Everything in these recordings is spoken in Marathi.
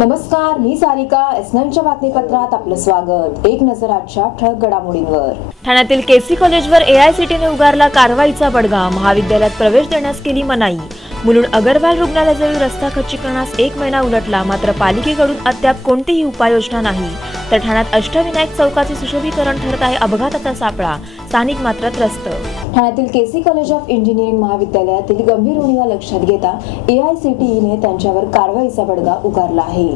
नमस्कार, मी सारिका. एस9च्या बातमीपत्रात आपलं स्वागत. एक नजर आजच्या ठळक घडामोडींवर. ठाण्यातील केसी कॉलेजवर एआयसीटीने उगारला कारवाईचा बडगा. महाविद्यालयात प्रवेश देण्यास केली मनाई. मुलुंड अगरवाल रुग्णालयाजवळ रस्ता खच्चीकरणास 1 महिना उलटला, मात्र पालिकेकडून अद्याप कोणतीही उपाययोजना नाही. तर ठाण्यात अष्टविनायक चौकाचे सुशोभीकरण ठरत आहे अपघाताचा सापळा. स्थानिक मात्र त्रस्त. ठाण्यातील केसी कॉलेज ऑफ इंजिनिअरिंग महाविद्यालयातील गंभीर उणीवा लक्षात घेता एआयसीटीईने त्यांच्यावर कारवाईचा बडगा उगारला आहे.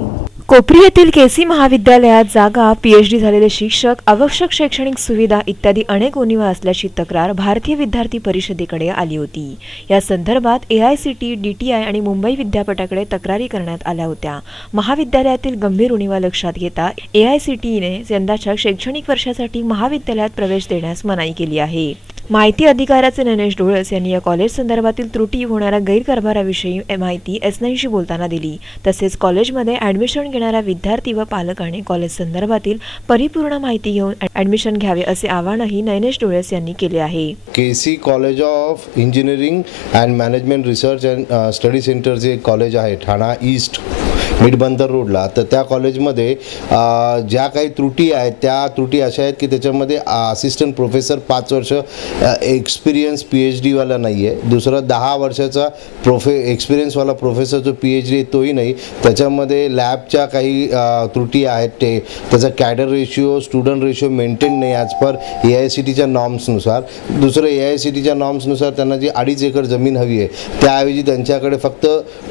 कोपरी येथील केसी महाविद्यालयात जागा, पीएचडी झालेले शिक्षक, आवश्यक शैक्षणिक सुविधा इत्यादी अनेक उणीवा असल्याची तक्रार भारतीय विद्यार्थी परिषदेकडे आली होती. या संदर्भात एआयसीटी, डीटीआय आणि मुंबई विद्यापीठाकडे तक्रारी करण्यात आल्या होत्या. महाविद्यालयातील गंभीर उणीवा लक्षात घेता एआयसीटीने यंदाच्या शैक्षणिक वर्षासाठी महाविद्यालयात प्रवेश देण्यास मनाई केली आहे. माहिती अधिकाऱ्याचे नैनेश डोळस यांनी या कॉलेज संदर्भातील त्रुटी होणाऱ्या गैरकारभाराविषयी माहिती एस9शी बोलताना दिली. तसेच कॉलेजमध्ये ॲडमिशन घेणाऱ्या विद्यार्थी व पालकांनी कॉलेज संदर्भातील परिपूर्ण माहिती घेऊन ॲडमिशन घ्यावे असे आवाहनही नैनेश डोळस यांनी केले आहे. KC college of engineering and management research and study centre जे कॉलेज आहे ठाणा ईस्ट मिडबंदर रोडला, तर त्या कॉलेजमध्ये ज्या काही त्रुटी आहेत त्या त्रुटी अशा आहेत की त्याच्यामध्ये असिस्टंट प्रोफेसर 5 वर्ष एक्सपिरियन्स पीएचडीवाला नाही आहे. दुसरं 10 वर्षाचा एक्सपिरियन्सवाला प्रोफेसर जो पीएचडी तोही नाही. त्याच्यामध्ये लॅबच्या काही त्रुटी आहेत, त्याचा cadre ratio, student ratio maintain नाही ॲज पर एआयसीटीच्या नॉर्म्सनुसार. दुसरं एआयसीटीच्या नॉर्म्सनुसार त्यांना जी 2.5 एकर जमीन हवी आहे त्याऐवजी त्यांच्याकडे फक्त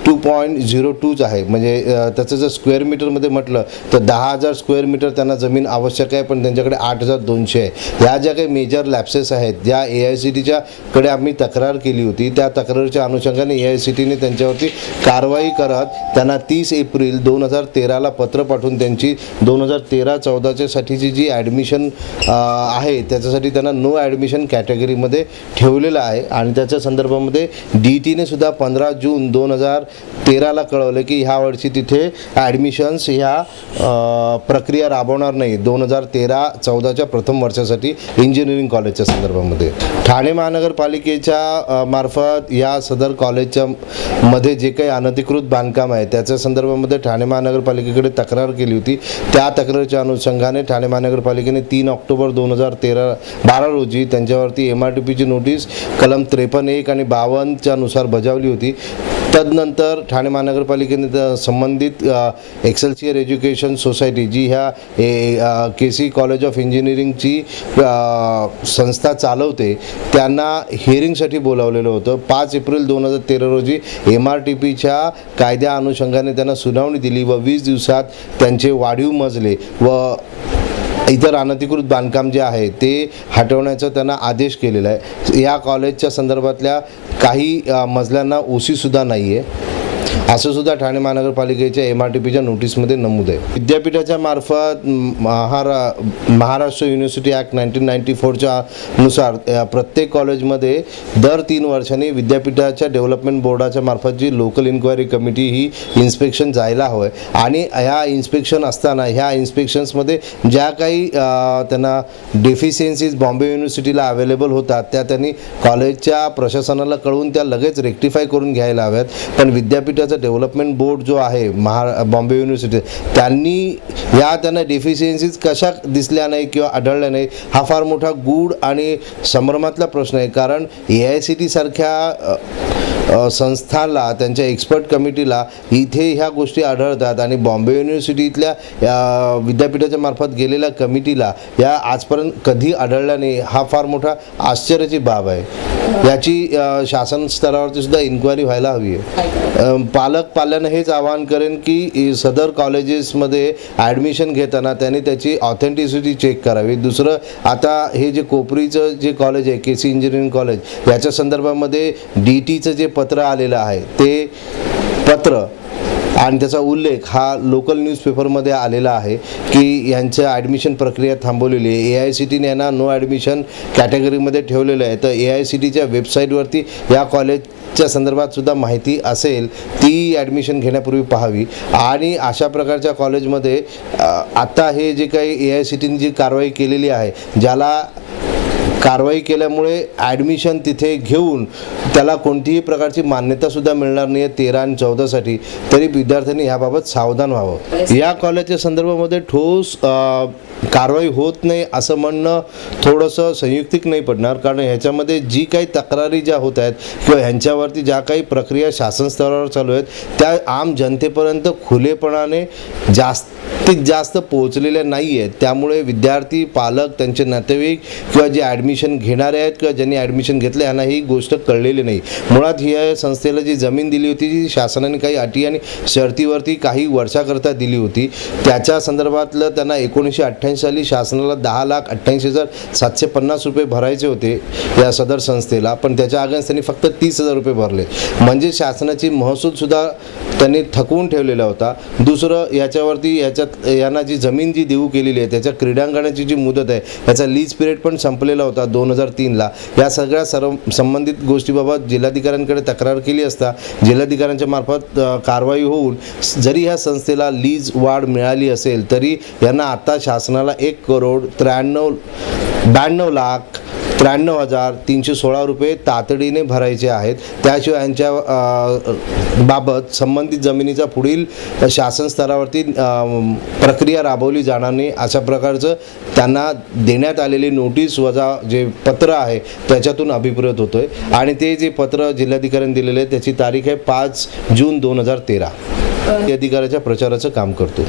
2.02 आहे. म्हणजे त्याचं जर स्क्वेअर मीटरमध्ये म्हटलं तर 10,000 स्क्वेअर मीटर त्यांना जमीन आवश्यक आहे, पण त्यांच्याकडे 8,200 आहे. ह्या ज्या काही मेजर लॅप्सेस आहेत ज्या एआयसीटीच्या कडे आम्ही तक्रार केली होती, त्या तक्रारीच्या अनुषंगाने एआयसीटीने त्यांच्यावरती कारवाई करत त्यांना 30 एप्रिल 2013ला पत्र पाठवून त्यांची 2013-14च्या साठीची जी ॲडमिशन आहे त्याच्यासाठी त्यांना नो ॲडमिशन कॅटेगरीमध्ये ठेवलेलं आहे. आणि त्याच्या संदर्भामध्ये डीटीने सुद्धा 15 जून 2013ला कळवलं की ह्या वर्षी तिथे ॲडमिशन्स ह्या प्रक्रिया राबवणार नाही 2013-14च्या प्रथम वर्षासाठी इंजिनिअरिंग कॉलेजच्या संदर्भामध्ये. ठाणे महानगरपालिकेच्या मार्फत या सदर कॉलेजच्या मध्ये जे काही अनधिकृत बांधकाम आहे त्याच्या संदर्भामध्ये ठाणे महानगरपालिकेकडे तक्रार केली होती. त्या तक्रारीच्या अनुषंगाने ठाणे महानगरपालिकेने 3 ऑक्टोबर 2012 रोजी त्यांच्यावरती MRTPची नोटीस कलम 53(1) आणि 52च्या नुसार बजावली होती. तदनंतर ठाणे महानगरपालिकेने संबंधित एक्सेल्सियर एज्युकेशन सोसायटी जी ह्या केसी कॉलेज ऑफ इंजिनिअरिंगची संस्था चालवते त्यांना हिअरिंगसाठी बोलावलेलं होतं. 5 एप्रिल 2013 रोजी MRTPच्या कायद्या अनुषंगाने त्यांना सुनावणी दिली व 20 दिवसात त्यांचे वाढीव मजले व इतर अनधिकृत बांधकाम जे आहे ते हटवण्याचा त्यांना आदेश केलेला आहे. या कॉलेजच्या संदर्भातल्या काही मजल्यांना ओसीसुद्धा नाही आहे असं सुद्धा ठाणे महानगरपालिकेच्या MRTPच्या नोटीसमध्ये नमूद आहे. विद्यापीठाच्या मार्फत महाराष्ट्र युनिव्हर्सिटी ॲक्ट 1994च्या नुसार प्रत्येक कॉलेजमध्ये दर 3 वर्षांनी विद्यापीठाच्या डेव्हलपमेंट बोर्डाच्या मार्फत जी लोकल इन्क्वायरी कमिटी ही इन्स्पेक्शन जायला हवं आहे. आणि ह्या इन्स्पेक्शन असताना ह्या इन्स्पेक्शन्समध्ये ज्या काही त्यांना डेफिशियन्सीज बॉम्बे युनिव्हर्सिटीला अवेलेबल होतात त्या त्यांनी कॉलेजच्या प्रशासनाला कळवून त्या लगेच रेक्टिफाय करून घ्यायला हव्यात. पण विद्यापीठाचा डेव्हलपमेंट बोर्ड जो आहे बॉम्बे युनिव्हर्सिटी त्यांनी त्यांना डेफिशियन्सीज कशा दिसल्या नाही किंवा आढळल्या नाही हा फार मोठा गूढ आणि संभ्रमातला प्रश्न आहे. कारण एआयसीटी सारख्या संस्थाला त्यांच्या एक्सपर्ट कमिटीला इथे ह्या गोष्टी आढळतात आणि बॉम्बे युनिव्हर्सिटीतल्या विद्यापीठाच्या मार्फत गेलेल्या कमिटीला या आजपर्यंत कधी आढळल्या नाही हा फार मोठा आश्चर्याची बाब आहे. याची शासन स्तरावरती सुद्धा इन्क्वायरी व्हायला हवी आहे. पाल्यानं हेच आवाहन करेन की सदर कॉलेजेसमध्ये ॲडमिशन घेताना त्यांनी त्याची ऑथेंटिसिटी चेक करावी. दुसरं, आता हे जे कोपरीचं जे कॉलेज आहे केसी इंजिनिअरिंग कॉलेज याच्या संदर्भामध्ये DTचं जे पत्र आलेलं आहे ते पत्र आणि त्याचा उल्लेख हा लोकल न्यूजपेपरमध्ये आलेला आहे की यांचं ॲडमिशन प्रक्रिया थांबवलेली आहे. एआयसीटीने यांना नो ॲडमिशन कॅटेगरीमध्ये ठेवलेलं आहे. तर एआयसीटीच्या वेबसाईटवरती या कॉलेजच्या संदर्भात सुद्धा माहिती असेल ती ॲडमिशन घेण्यापूर्वी पाहावी. आणि अशा प्रकारच्या कॉलेजमध्ये आता हे जे काही एआयसीटीने जी कारवाई केलेली आहे ज्याला कारवाई केल्यामुळे ॲडमिशन तिथे घेऊन त्याला कोणतीही प्रकारची मान्यतासुद्धा मिळणार नाही आहे 13 आणि 14साठी. तरी विद्यार्थ्यांनी याबाबत सावधान व्हावं. या कॉलेजच्या संदर्भामध्ये ठोस कारवाई होत नाही असं म्हणणं थोडंसं संयुक्तिक नाही पडणार, कारण ह्याच्यामध्ये जी काही तक्रारी ज्या होत आहेत किंवा ह्यांच्यावरती ज्या काही प्रक्रिया शासन स्तरावर चालू आहेत त्या आम जनतेपर्यंत खुलेपणाने जास्तीत जास्त पोहोचलेल्या नाही आहेत. त्यामुळे विद्यार्थी, पालक, त्यांचे नातेवाईक किंवा जे ॲडमिशन घेणारे आहेत किंवा ज्यांनी ॲडमिशन घेतले यांना ही गोष्ट कळलेली नाही. मुळात ही संस्थेला जी जमीन दिली होती जी शासनाने काही अटी आणि शर्तीवरती काही वर्षाकरता दिली होती, त्याच्या संदर्भातलं त्यांना 1988 साली शासनाला 10,88,750 रुपये भरायचे होते या सदर संस्थेला, पण त्याच्या अगेन्स्ट त्यांनी फक्त 30,000 रुपये भरले. म्हणजे शासनाची महसूलसुद्धा त्यांनी थकवून ठेवलेला होता. दुसरं याच्यावरती यांना जी जमीन जी देऊ केलेली आहे त्याच्या क्रीडांगणाची जी मुदत आहे याचा लीज पिरियड पण संपलेला होता 2003ला. या सगळ्या संबंधित गोष्टीबाबत जिल्हाधिकाऱ्यांकडे तक्रार केली असता जिल्हाधिकाऱ्यांच्या मार्फत कारवाई होऊन जरी ह्या संस्थेला लीज वाढ मिळाली असेल तरी यांना आता शासनाला 1,92,93,316 रुपये तातडीने भरायचे आहेत. त्याशिवाय यांच्या बाबत संबंधित जमिनीचा पुढील शासन स्तरावरती प्रक्रिया राबवली जाणार नाही अशा प्रकारचं त्यांना देण्यात आलेली नोटीस वजा जे पत्र आहे त्याच्यातून अभिप्रेत होतोय. आणि ते जे पत्र जिल्हाधिकाऱ्यांनी दिलेले आहे त्याची तारीख आहे 5 जून 2013. अधिकाऱ्याच्या प्रचाराचं काम करतो.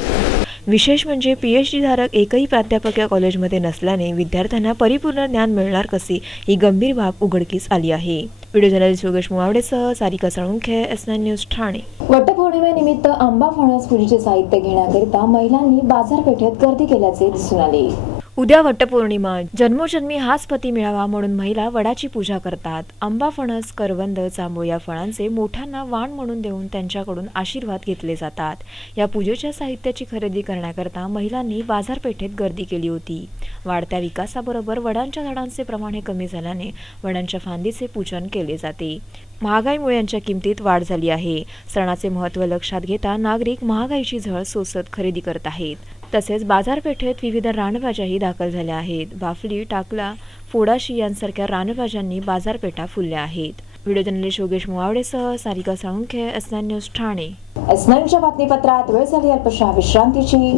विशेष म्हणजे PhD धारक एकही प्राध्यापक या कॉलेजमध्ये नसल्याने विद्यार्थ्यांना परिपूर्ण ज्ञान मिळणार कसे ही गंभीर बाब उघडकीस आली आहे. व्हिडिओ जर्नलिस्ट योगेश मुवावडेसह सारिका साळुंखे, S9 न्यूज ठाणे. वटपौर्णिमेनिमित्त आंबा फणस पूजेचे साहित्य घेण्याकरिता महिलांनी बाजारपेठेत गर्दी केल्याचे दिसून आले. उद्या वटपौर्णिमा, जन्मोजन्मी हाच पती मिळावा म्हणून महिला वडाची पूजा करतात. आंबा, फणस, करवंद, जांभूळ या फळांचे मोठ्यांना वाण म्हणून देऊन त्यांच्याकडून आशीर्वाद घेतले जातात. या पूजेच्या साहित्याची खरेदी करण्याकरता महिलांनी बाजारपेठेत गर्दी केली होती. वाढत्या विकासाबरोबर वडांच्या झाडांचे प्रमाण कमी झाल्याने वडांच्या फांदीचे पूजन केले जाते. महागाईमुळे यांच्या किमतीत वाढ झाली आहे. सणाचे महत्त्व लक्षात घेता नागरिक महागाईची झळ सोसत खरेदी करत आहेत. तसेच बाजारपेठेत विविध रानभाज्याही दाखल झाल्या आहेत. बाफली, टाकला, फोडाशी यांसारख्या रानभाज्यांनी बाजारपेठा फुलल्या आहेत. व्हिडिओ जर्नलिस्ट योगेश मुवावडेसह सारिका साळुंखे, S9 न्यूज ठाणे. S9च्या बातमीपत्रात वेळ झाली अल्पशा विश्रांतीची.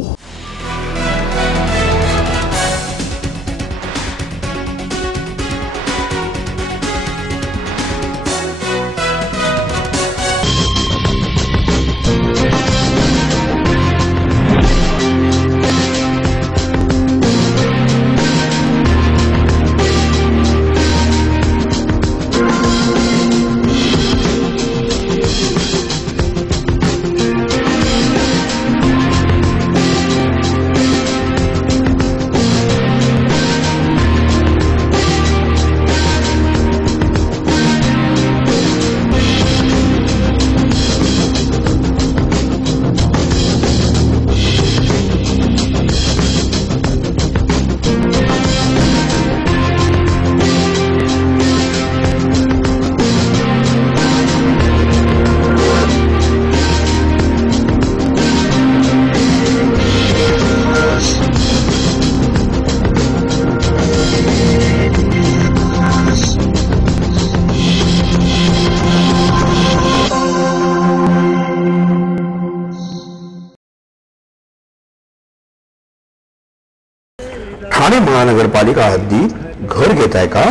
ठाणे महानगरपालिका हद्दीत घर घेताय का?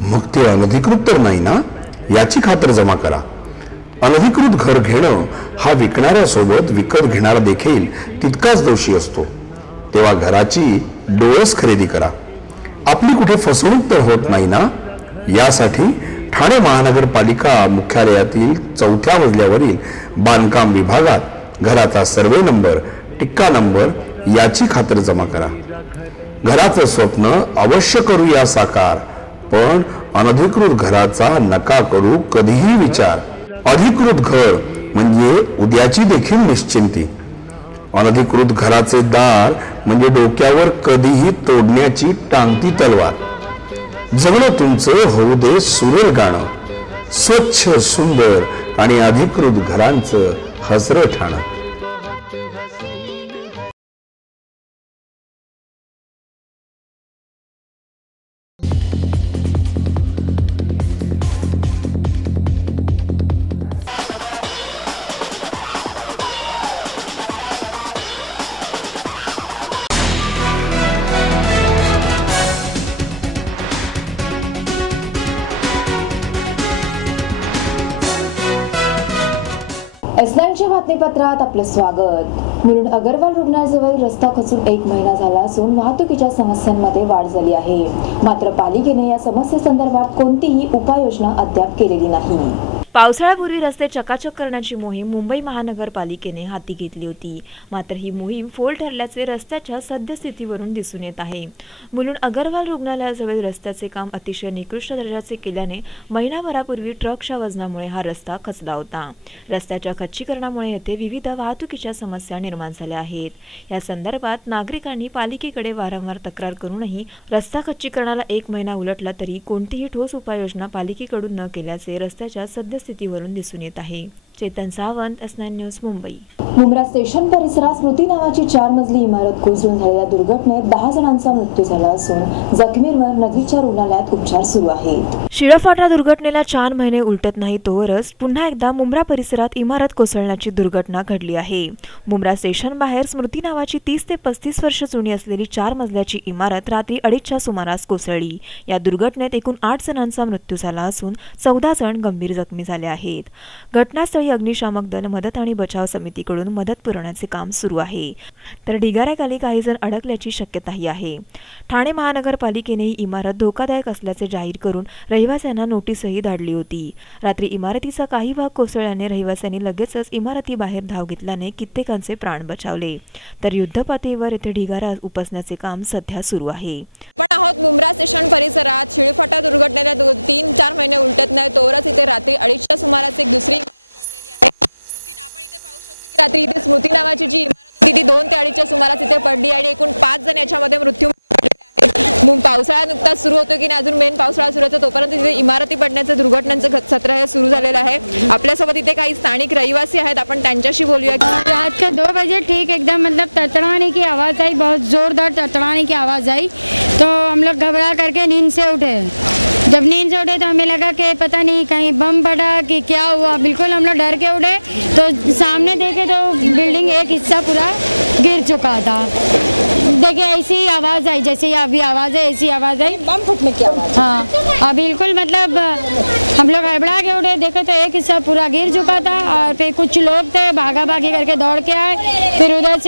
मग ते अनधिकृत तर नाही ना याची खातर जमा करा. अनधिकृत घर घेणं हा विकणाऱ्यासोबत विकत घेणारा देखील तितकाच दोषी असतो. तेव्हा घराची डोळस खरेदी करा. आपली कुठे फसवणूक तर होत नाही ना. यासाठी ठाणे महानगरपालिका मुख्यालयातील 4थ्या मजल्यावरील बांधकाम विभागात घराचा सर्वे नंबर, टिक्का नंबर याची खातर जमा करा. घराचं स्वप्न अवश्य करूया साकार, पण अनधिकृत घराचा नका करू कधीही विचार. अधिकृत घर म्हणजे उद्याची देखील निश्चिंती. अनधिकृत घराचे दार म्हणजे डोक्यावर कधीही तोडण्याची टांगती तलवार. जगणं तुमचं होऊ दे सुरेल गाणं, स्वच्छ, सुंदर आणि अधिकृत घरांचं हसरं ठाणं. S9च्या बातमीपत्रात आपलं स्वागत. मुलुंड अगरवाल रुग्णालयाजवळ रस्ता खचून 1 महिना झाला असून वाहतुकीच्या समस्यांमध्ये वाढ झाली आहे. मात्र पालिकेने या समस्येसंदर्भात कोणतीही उपाययोजना अद्याप केलेली नाही. पावसाळ्यापूर्वी रस्ते चकाचक करण्याची मोहीम मुंबई महानगरपालिकेने हाती घेतली होती. मात्र ही मोहीम फोल ठरल्याचे रस्त्याच्या सद्यस्थितीवरून दिसून येत आहे. मुलुंड अगरवाल रुग्णालयाजवळ रस्त्याचे काम अतिशय निकृष्ट दर्जाचे केल्याने महिनाभरापूर्वी ट्रकच्या वजनामुळे हा रस्ता खचला होता. रस्त्याच्या खच्चीकरणामुळे येथे विविध वाहतुकीच्या समस्या निर्माण झाल्या आहेत. या संदर्भात नागरिकांनी पालिकेकडे वारंवार तक्रार करूनही रस्ता खच्चीकरणाला 1 महिना उलटला तरी कोणतीही ठोस उपाययोजना पालिकेकडून न केल्याचे रस्त्याच्या सद्यस्थितीवरून दिसून येत आहे. Chetan Sawant, S9 news, Mumbai. Mumbra station परिसरात स्मृती नावाची 4 मजली इमारत कोसळून झालेल्या दुर्घटनेत 10 जणांचा मृत्यू झाला असून जखमींवर नजीकच्या रुग्णालयात उपचार सुरू आहेत. शिळाफाटा दुर्घटनेला 4 महिने उलटत नाही तोवरच पुन्हा एकदा मुंब्रा परिसरात इमारत कोसळण्याची दुर्घटना घडली आहे. मुंब्रा स्टेशन बाहेर स्मृती नावाची 30 ते 35 वर्ष जुनी असलेली 4 मजल्याची इमारत रात्री 2:30च्या सुमारास कोसळली. या दुर्घटनेत एकूण 8 जणांचा मृत्यू झाला असून 14 जण गंभीर जखमी झाले आहेत. घटनास्थळी अग्निशामक दल, मदत आणि बचाव समितीकडून मदत पुरवण्याचे काम सुरू आहे. तर ढिगाऱ्याखाली काही जण अडकल्याची शक्यताही आहे. ठाणे महानगरपालिकेने ही इमारत धोकादायक असल्याचे जाहीर करून रहिवाशांना नोटीसही धाडली होती. रात्री इमारतीचा काही भाग कोसळल्याने रहिवाशांनी लगेचच इमारतीबाहेर धाव घेतल्याने कित्येकांचे प्राण बचावले. तर युद्धपातळीवर येथे ढिगारा उपसण्याचे काम सध्या सुरू आहे. पण आहोत मुंब्रा स्टेशन परिसरात. शिळफाटा दुर्घटनेला 3-4 महिने उलटत नाही तोवरच इथे रात्री 2:30च्या सुमारास एक दुसरी आपण इथे पाहू शकतो की रात्री इथे स्मृती नावाची जी इमारत होती ती 2 ते 2:30च्या सुमारास इथे पडली आणि एकूण 5 जण याच्यामध्ये मृत्यू पडलेले आहेत. पावसाळा नुकताच सुरू होतो की नाही, अजून मेन पावसाळा सुरू होतो तोपर्यंत तिथे इमारती पडण्याचं दुर्घटनांचं सत्र हे सुरू झालेलं आहे. आपल्यासोबत इथे काही स्थानिक रहिवासी आहेत, आपण त्यांच्याशी बोलूया. रात के 2 बजे ठीक एकदम मतलब तड़तड़ाने की आवाज़ आई, बहुत ज़ोरदार तड़तड़ाने की आवाज़ आई तो हम लोग घबरा करके नींद से उठे. जब नींद से उठे तो हमें लगा कि पता नहीं कहीं बम पड़ा कि क्या हुआ. बिल्कुल हम लोग डर के उठे तो सामने देखे तो बिल्डिंग एक हिस्सा पूरा गिर चुका था. देखिए ऐसी आवाज़ आई, जैसे अभी आवाज़ है ऐसी आवाज़ आई, बम फटने की आवाज़. हाँ बिल्कुल मतलब हम लोग हड़बड़ा के उठे, देखे तो एक हिस्सा पूरा गिर चुका था और फिर कुछ लोग थे भागा भागी करके दौड़ के आए. फिर उधर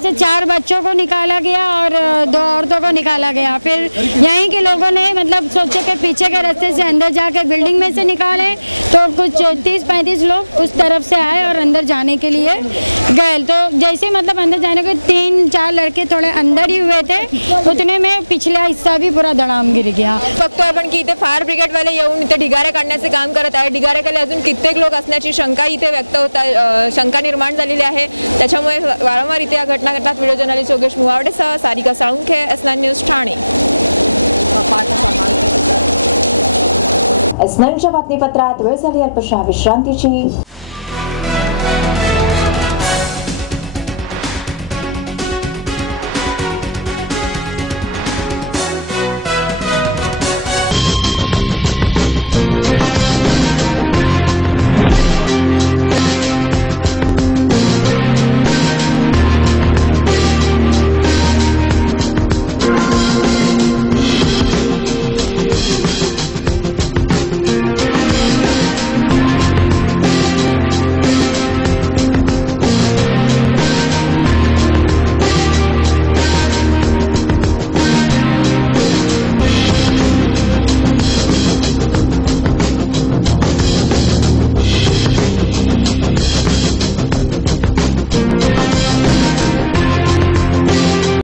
से 4 बच्चों को निकाला गया और 2 औरतों को निकाला गया. फिर यहीं के लोगों ने मतलब सोचे कि पीछे के रास्ते से अंदर जाके बिल्डिंग में से निकालें तो कुछ 30-35 लोग उस तरफ से आए और अंदर जाने के लिए गए. तो जैसे मतलब अंदर जाने के 3-4 लड़के थोड़े अंदर ही हुए थे, उतने में पिछला हिस्सा भी पूरा धड़ाम गिर गया. बघतोय आपण की इथे फायर ब्रिगेडवाले येऊन इथे ढिगारे काढण्याचे काम करत आहे. ढिगाऱ्याखाली अजून कित्येक लोक असण्याची शंका इथे व्यक्त होत आहे, शंका निर्माण झालेली आहे. त्याच्यामुळे वारंवार इथे या घटना घडतात. व्हिडिओ जर्नलिस्ट योगेश मुवावडेसह सारिका साळुंखे, S9 न्यूज, ठाणे. S9च्या बातमीपत्रात वेळ झाली अल्पशा विश्रांतीची.